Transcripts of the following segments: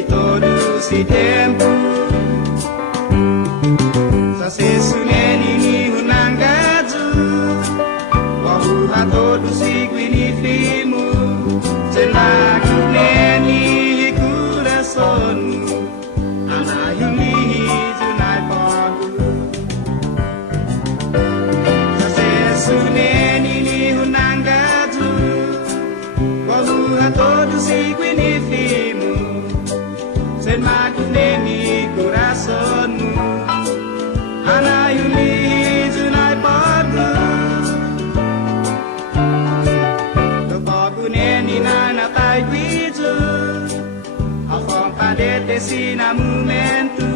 e todo esse tempo. Sasesuneni unangaju, wahuha todo siguinifimu, cenaguneni coraçonu, anayumi junai podu. Sasesuneni unangaju, wahuha todo siguinifimu, cenaguneni coraçonu. Anayumi junai podu, topoguneni nana tai guijo, afom padete sina momento,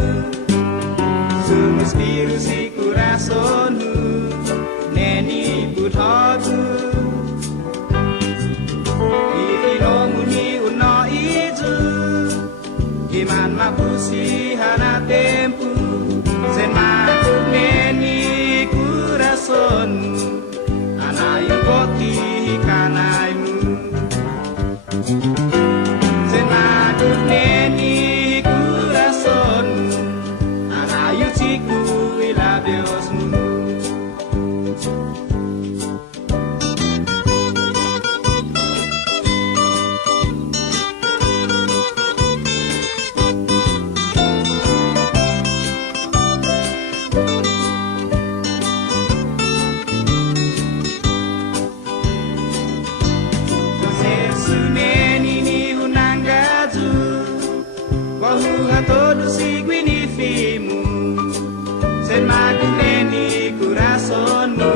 sumispiru si coraçonu, neni putogu, ifinomuni uno ijo, iman mapusi hana tempo, neni coraçonu, anayu boti kanaimu. Senadu neni coraçonu, anayu ciku ila Deusmu. Wahuha todo siguinifimu, senmaguneni coraçonu,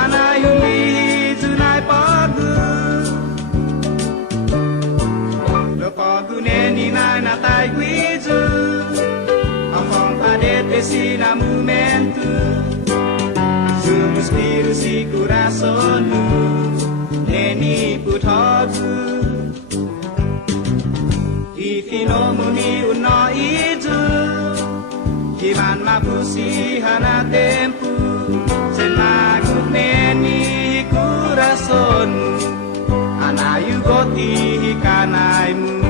anayumi junai podu, lopoguneni nana tai guijo, afom padete sina momento, sumispiru si coraçonu, neni putogu. Ifinomuni uno ijo, iman mapusi hana tempo, senmaguneni coraçonu, anayu boti kanaimu.